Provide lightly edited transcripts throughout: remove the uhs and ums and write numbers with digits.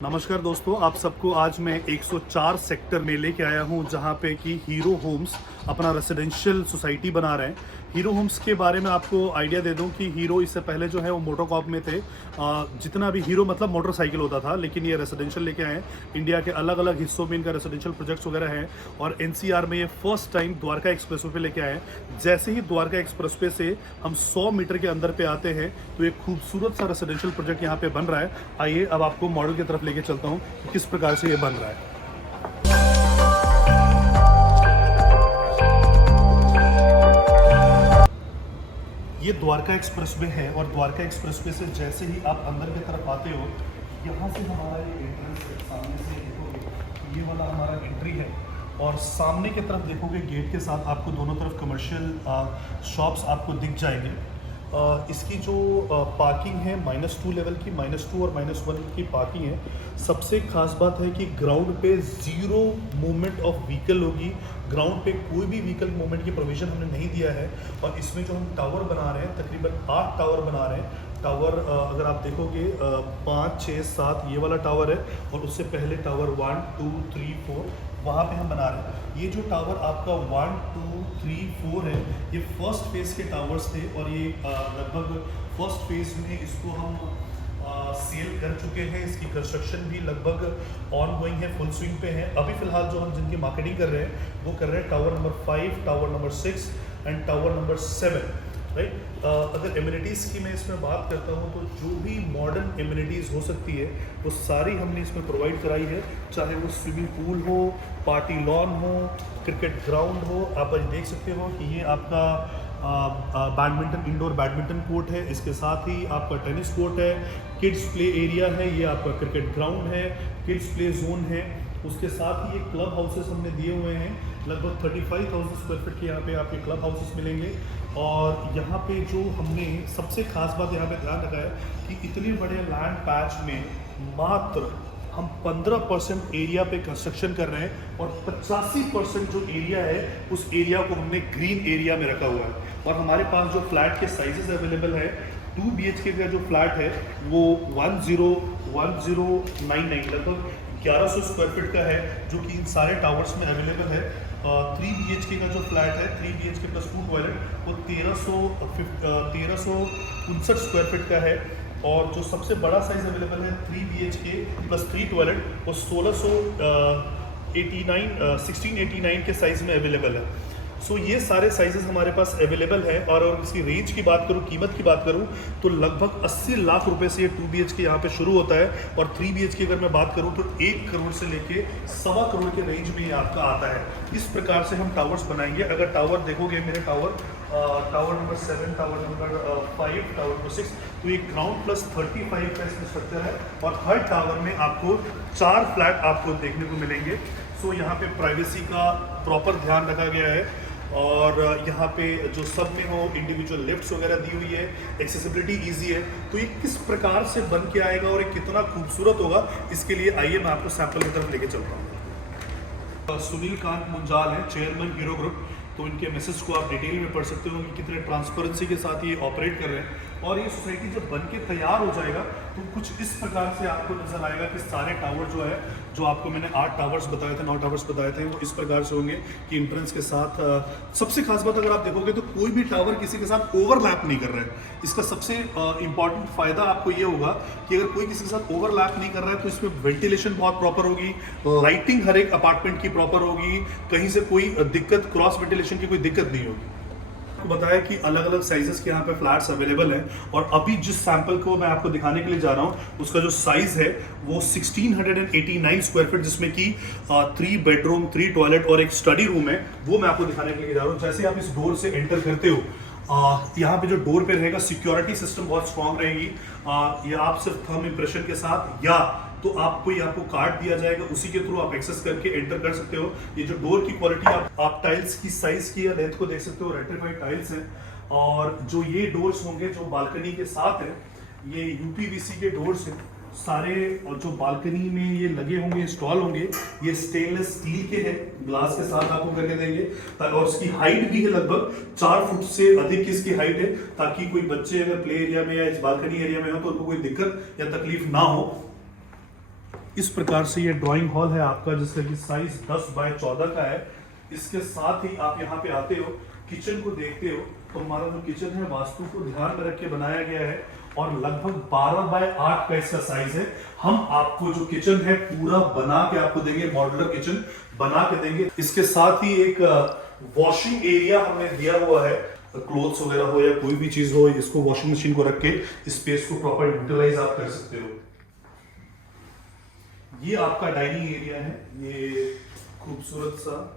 नमस्कार दोस्तों, आप सबको आज मैं 104 सेक्टर में लेके आया हूं जहां पे कि हीरो होम्स अपना रेसिडेंशियल सोसाइटी बना रहे हैं। हीरो होम्स के बारे में आपको आइडिया दे दूं कि हीरो इससे पहले जो है वो मोटोकॉप में थे। जितना भी हीरो मतलब मोटरसाइकिल होता था, लेकिन ये रेसिडेंशियल लेके आए हैं। इंडिया के अलग अलग हिस्सों में इनका रेसिडेंशियल प्रोजेक्ट्स वगैरह हैं और एनसीआर में ये फर्स्ट टाइम द्वारका एक्सप्रेसवे पे लेके आए हैं। जैसे ही द्वारका एक्सप्रेसवे से हम 100 मीटर के अंदर पे आते हैं तो एक खूबसूरत सा रेसिडेंशियल प्रोजेक्ट यहाँ पे बन रहा है। आइए अब आपको मॉडल की तरफ लेके चलता हूँ कि किस प्रकार से ये बन रहा है। ये द्वारका एक्सप्रेसवे है और द्वारका एक्सप्रेसवे से जैसे ही आप अंदर की तरफ आते हो, यहाँ से हमारा ये एंट्रेंस है। सामने से देखोगे ये वाला हमारा एंट्री है और सामने की तरफ देखोगे गेट के साथ आपको दोनों तरफ कमर्शियल शॉप्स आपको दिख जाएंगे। इसकी जो पार्किंग है -2 लेवल की, -2 और -1 की पार्किंग है। सबसे खास बात है कि ग्राउंड पे ज़ीरो मूवमेंट ऑफ व्हीकल होगी। ग्राउंड पे कोई भी व्हीकल मूवमेंट की प्रोविज़न हमने नहीं दिया है। और इसमें जो हम टावर बना रहे हैं, तकरीबन 8 टावर बना रहे हैं। टावर अगर आप देखोगे 5, 6, 7 ये वाला टावर है और उससे पहले टावर 1, 2, 3, 4 वहाँ पे हम बना रहे हैं। ये जो टावर आपका 1, 2, 3, 4 है, ये फर्स्ट फेज़ के टावर्स थे और ये लगभग फर्स्ट फेज़ में इसको हम सेल कर चुके हैं। इसकी कंस्ट्रक्शन भी लगभग ऑन गोइंग है, फुल स्विंग पे है। अभी फ़िलहाल जो हम जिनकी मार्केटिंग कर रहे हैं वो कर रहे हैं tower number 5, tower number 6 and tower number 7, right. अगर एमिनिटीज़ की मैं इसमें बात करता हूँ तो जो भी मॉडर्न एमिनिटीज़ हो सकती है वो सारी हमने इसमें प्रोवाइड कराई है। चाहे वो स्विमिंग पूल हो, पार्टी लॉन हो, क्रिकेट ग्राउंड हो। आप आज देख सकते हो कि ये आपका बैडमिंटन, इंडोर बैडमिंटन कोर्ट है। इसके साथ ही आपका टेनिस कोर्ट है, किड्स प्ले एरिया है, ये आपका क्रिकेट ग्राउंड है, किड्स प्ले जोन है। उसके साथ ही ये क्लब हाउसेस हमने दिए हुए हैं। लगभग 35,000 स्क्वायर फीट के यहाँ पे आपके क्लब हाउसेस मिलेंगे। और यहाँ पे जो हमने सबसे खास बात यहाँ पे ध्यान रखा है कि इतने बड़े लैंड पैच में मात्र हम 15% एरिया पे कंस्ट्रक्शन कर रहे हैं और 85% जो एरिया है उस एरिया को हमने ग्रीन एरिया में रखा हुआ है। और हमारे पास जो फ्लैट के साइजेस अवेलेबल है, 2 BHK का जो फ्लैट है वो 1099 लगभग 1100 स्क्वायर फीट का है, जो कि इन सारे टावर्स में अवेलेबल है। 3 BHK का जो फ्लैट है, 3 BHK प्लस 2 टॉयलेट, वो 1359 स्क्वायर फीट का है। और जो सबसे बड़ा साइज अवेलेबल है 3 BHK प्लस 3 टॉयलेट, वो 1689 के साइज़ में अवेलेबल है। सो ये सारे साइजेस हमारे पास अवेलेबल है। और इसकी रेंज की बात करूँ, कीमत की बात करूँ तो लगभग 80 लाख रुपए से ये 2 BHK यहाँ पे शुरू होता है। और 3 BHK अगर मैं बात करूँ तो 1 करोड़ से लेके 1.25 करोड़ के रेंज में ये आपका आता है। इस प्रकार से हम टावर्स बनाएंगे। अगर टावर देखोगे मेरे tower number 7, tower number 5, tower number 6, तो ये ग्राउंड प्लस 35 का इसमें स्ट्रक्चर है। और हर टावर में आपको 4 फ्लैट आपको देखने को मिलेंगे। सो यहाँ पे प्राइवेसी का प्रॉपर ध्यान रखा गया है। और यहाँ पे जो सब में हो इंडिविजुअल लिफ्ट्स वगैरह दी हुई है, एक्सेसिबिलिटी इजी है। तो ये किस प्रकार से बन के आएगा और ये कितना खूबसूरत होगा, इसके लिए आइए मैं आपको सैंपल की तरफ लेके चलता हूँ। सुनील कांत मुंजाल है, चेयरमैन हीरो ग्रुप। तो इनके मैसेज को आप डिटेल में पढ़ सकते हो कि कितने ट्रांसपेरेंसी के साथ ये ऑपरेट कर रहे हैं। और ये सोसाइटी जब बन के तैयार हो जाएगा तो कुछ इस प्रकार से आपको नजर आएगा कि सारे टावर जो है, जो आपको मैंने 8 टावर्स बताए थे, 9 टावर्स बताए थे, वो इस प्रकार से होंगे कि एंट्रेंस के साथ सबसे खास बात अगर आप देखोगे तो कोई भी टावर किसी के साथ ओवरलैप नहीं कर रहा है। इसका सबसे इंपॉर्टेंट फायदा आपको ये होगा कि अगर कोई किसी के साथ ओवरलैप नहीं कर रहा है तो इसमें वेंटिलेशन बहुत प्रॉपर होगी, लाइटिंग हर एक अपार्टमेंट की प्रॉपर होगी, कहीं से कोई दिक्कत, क्रॉस वेंटिलेशन की कोई दिक्कत नहीं होगी। आपको बताया कि अलग अलग साइजेस के यहाँ पे फ्लैट्स अवेलेबल हैं। और अभी जिस सैंपल को मैं आपको दिखाने के लिए जा रहा हूँ उसका जो साइज है वो 1689 स्क्वायर फीट, जिसमें कि 3 बेडरूम, 3 टॉयलेट और एक स्टडी रूम है, वो मैं आपको दिखाने के लिए जा रहा हूँ। जैसे आप इस डोर से एंटर करते हो, यहाँ पे जो डोर पे रहेगा सिक्योरिटी सिस्टम बहुत स्ट्रांग रहेगी। ये आप सिर्फ थंब इंप्रेशन के साथ या तो आपको कार्ड दिया जाएगा, उसी के थ्रू आप एक्सेस करके एंटर कर सकते हो। ये जो डोर की क्वालिटी आप टाइल्स की साइज की या लेंथ को देख सकते हो, रेट्रिफाइड टाइल्स हैं। और जो ये डोर्स होंगे जो बालकनी के साथ है, ये UPVC के डोर्स हैं सारे। और जो बालकनी में ये लगे होंगे, इंस्टॉल होंगे, ये स्टेनलेस स्टील के हैं, ग्लास के साथ आपको करके देंगे। और इसकी हाइट भी है लगभग 4 फुट से अधिक की इसकी हाइट है, ताकि कोई बच्चे अगर प्ले एरिया में या इस बालकनी एरिया में हो तो उनको कोई दिक्कत या तकलीफ ना हो। इस प्रकार से ये ड्राइंग हॉल है आपका, जिसका कि साइज 10 बाय 14 का है। इसके साथ ही आप यहाँ पे आते हो, किचन को देखते हो, तो हमारा जो किचन है वास्तु को ध्यान में रख के बनाया गया है और लगभग 12 बाय 8 का इसका साइज है। हम आपको जो किचन है पूरा बना के आपको देंगे, मॉड्यूलर किचन बना के देंगे। इसके साथ ही एक वॉशिंग एरिया हमने दिया हुआ है, क्लोथ्स वगैरह हो या कोई भी चीज हो, इसको वॉशिंग मशीन को रख के स्पेस को प्रॉपर यूटिलाइज आप कर सकते हो। ये आपका डाइनिंग एरिया है, ये खूबसूरत सा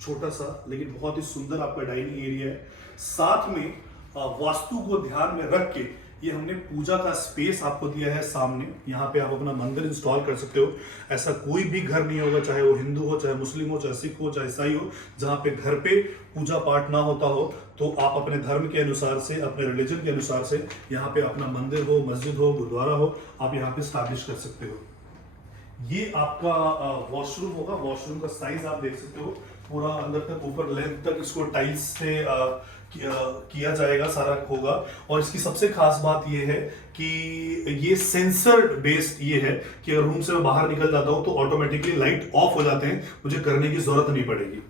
छोटा सा लेकिन बहुत ही सुंदर आपका डाइनिंग एरिया है। साथ में वास्तु को ध्यान में रख के ये हमने पूजा का स्पेस आपको दिया है सामने। यहाँ पे आप अपना मंदिर इंस्टॉल कर सकते हो। ऐसा कोई भी घर नहीं होगा, चाहे वो हिंदू हो, चाहे मुस्लिम हो, चाहे सिख हो, चाहे ईसाई हो, जहाँ पे घर पे पूजा पाठ ना होता हो, तो आप अपने धर्म के अनुसार से, अपने रिलीजन के अनुसार से यहाँ पे अपना मंदिर हो, मस्जिद हो, गुरुद्वारा हो, आप यहाँ पे स्टैब्लिश कर सकते हो। ये आपका वॉशरूम होगा। वॉशरूम का साइज आप देख सकते हो, पूरा अंदर तक, ऊपर लेंथ तक इसको टाइल्स से किया जाएगा, सारा होगा। और इसकी सबसे खास बात ये है कि ये सेंसर बेस्ड ये है कि अगर रूम से मैं बाहर निकल जाता हूं तो ऑटोमेटिकली लाइट ऑफ हो जाते हैं, मुझे करने की जरूरत नहीं पड़ेगी।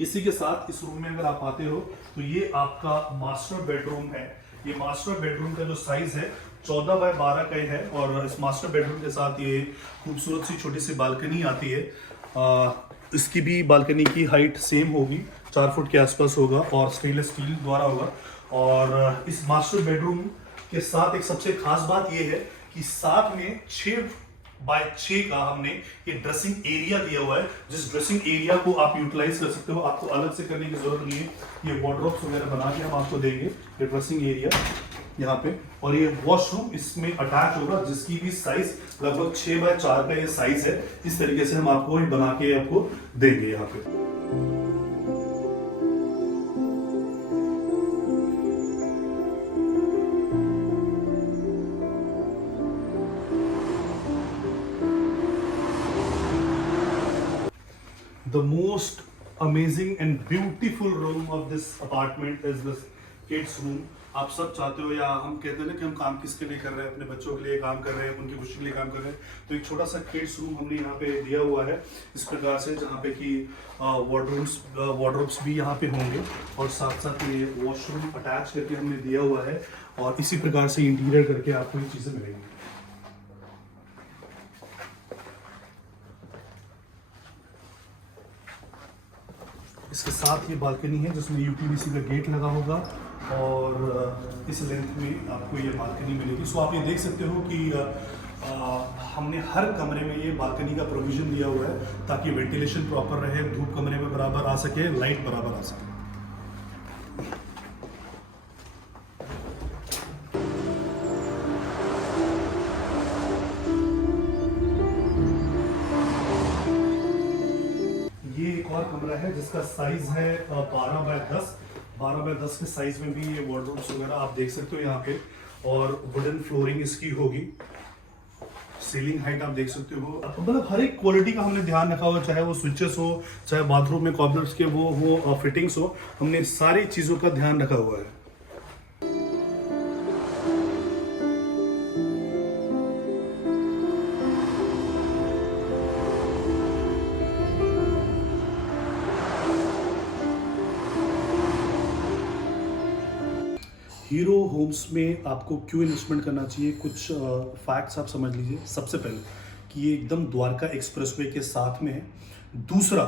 इसी के साथ इस रूम में अगर आप आते हो तो ये आपका मास्टर बेडरूम है। ये मास्टर बेडरूम का जो साइज है 14 बाय 12 का है और इस मास्टर बेडरूम के साथ ये खूबसूरत सी छोटी सी बालकनी आती है। इसकी भी बालकनी की हाइट सेम होगी, 4 फुट के आसपास होगा और स्टेनलेस स्टील द्वारा होगा। और इस मास्टर बेडरूम के साथ एक सबसे खास बात ये है कि साथ में 6 बाय 6 का हमने ये ड्रेसिंग एरिया दिया हुआ है, जिस ड्रेसिंग एरिया को आप यूटिलाइज कर सकते हो। आपको अलग से करने की जरूरत नहीं है। ये वार्डरोब्स वगैरह बना के हम आपको देंगे, ये ड्रेसिंग एरिया यहाँ पे। और ये वॉशरूम इसमें अटैच होगा, जिसकी भी साइज लगभग 6 बाय 4 का ये साइज है। इस तरीके से हम आपको ये बना के आपको देंगे यहाँ पे। The most amazing and beautiful room of this apartment is this kids room। आप सब चाहते हो, या हम कहते हैं ना कि हम काम किसके लिए कर रहे हैं, अपने बच्चों के लिए काम कर रहे हैं, उनकी खुशी के लिए काम कर रहे हैं। तो एक छोटा सा किड्स रूम हमने यहाँ पे दिया हुआ है इस प्रकार से, जहाँ पे कि वार्डरोब्स भी यहाँ पे होंगे और साथ साथ ये वॉशरूम अटैच करके हमने दिया हुआ है। और इसी प्रकार से इंटीरियर करके आपको ये चीज़ें मिलेंगी। इसके साथ ये बालकनी है जिसमें यूपीवीसी का गेट लगा होगा और इस लेंथ में आपको ये बालकनी मिलेगी। सो आप ये देख सकते हो कि हमने हर कमरे में ये बालकनी का प्रोविजन दिया हुआ है ताकि वेंटिलेशन प्रॉपर रहे, धूप कमरे में बराबर आ सके, लाइट बराबर आ सके। ये एक और कमरा है जिसका साइज है 12 बाय 10। 12 बाय 10 के साइज में भी ये वार्डरोब्स वगैरह आप देख सकते हो यहाँ पे। और वुडन फ्लोरिंग इसकी होगी, सीलिंग हाइट आप देख सकते हो। मतलब हर एक क्वालिटी का हमने ध्यान रखा हुआ, चाहे वो स्विचेस हो, चाहे बाथरूम में कॉर्नर्स के वो हो फिटिंग्स हो, हमने सारी चीज़ों का ध्यान रखा हुआ है। हीरो होम्स में आपको क्यों इन्वेस्टमेंट करना चाहिए, कुछ फैक्ट्स आप समझ लीजिए। सबसे पहले कि ये एकदम द्वारका एक्सप्रेसवे के साथ में है। दूसरा,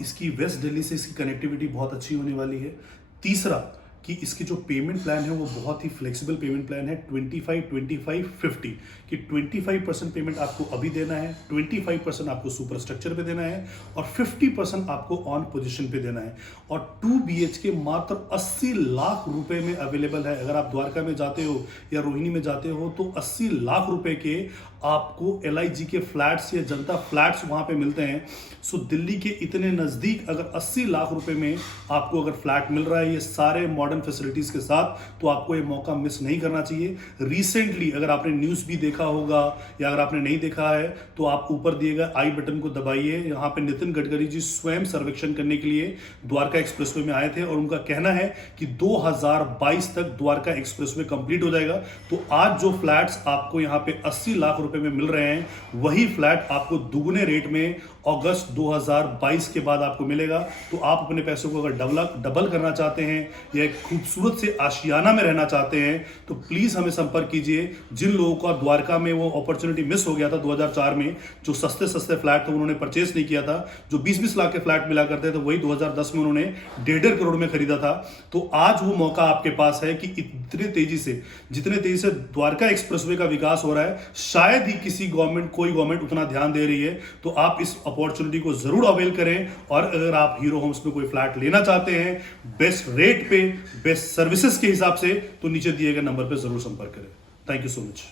इसकी वेस्ट दिल्ली से इसकी कनेक्टिविटी बहुत अच्छी होने वाली है। तीसरा कि इसकी जो पेमेंट प्लान है वो बहुत ही फ्लेक्सिबल पेमेंट प्लान है, 25-25-50 कि 25% पेमेंट आपको अभी देना है, 25% आपको सुपर स्ट्रक्चर पे देना है और 50% आपको ऑन पोजीशन पे देना है। और 2 BHK मात्र 80 लाख रुपए में अवेलेबल है। अगर आप द्वारका में जाते हो या रोहिणी में जाते हो तो 80 लाख रुपए के आपको LIG के फ्लैट्स या जनता फ्लैट्स वहाँ पे मिलते हैं। सो दिल्ली के इतने नज़दीक अगर 80 लाख रुपए में आपको अगर फ्लैट मिल रहा है, ये सारे मॉडल मॉडर्न फैसिलिटीज के साथ, तो आपको ये मौका मिस नहीं करना चाहिए। रिसेंटली अगर आपने न्यूज़ भी देखा होगा या अगर आपने नहीं देखा है तो आप ऊपर दिए गए आई बटन को दबाइए। यहाँ पे नितिन गडकरी जी स्वयं सर्वेक्षण करने के लिए द्वारका एक्सप्रेसवे में आए थे और उनका कहना है कि 2022 तक द्वारका एक्सप्रेसवे कंप्लीट हो जाएगा। तो आज जो फ्लैट्स आपको यहाँ पे 80 लाख रुपए में मिल रहे हैं, वही फ्लैट आपको दुगने रेट में अगस्त 2022 के बाद आपको मिलेगा। तो आप अपने पैसों को अगर डबल करना चाहते हैं या एक खूबसूरत से आशियाना में रहना चाहते हैं तो प्लीज हमें संपर्क कीजिए। जिन लोगों का द्वारका में वो अपॉर्चुनिटी मिस हो गया था 2004 में, जो सस्ते सस्ते फ्लैट थे उन्होंने परचेस नहीं किया था, जो 20-20 लाख के फ्लैट मिला करते थे वही 2010 में उन्होंने 1.5 करोड़ में खरीदा था। तो आज वो मौका आपके पास है कि जितने तेजी से द्वारका एक्सप्रेसवे का विकास हो रहा है, शायद ही कोई गवर्नमेंट उतना ध्यान दे रही है। तो आप इस अपॉर्चुनिटी को जरूर अवेल करें। और अगर आप हीरो होम्स में कोई फ्लैट लेना चाहते हैं बेस्ट रेट पे, बेस्ट सर्विसेज के हिसाब से, तो नीचे दिए गए नंबर पे जरूर संपर्क करें। Thank you so much.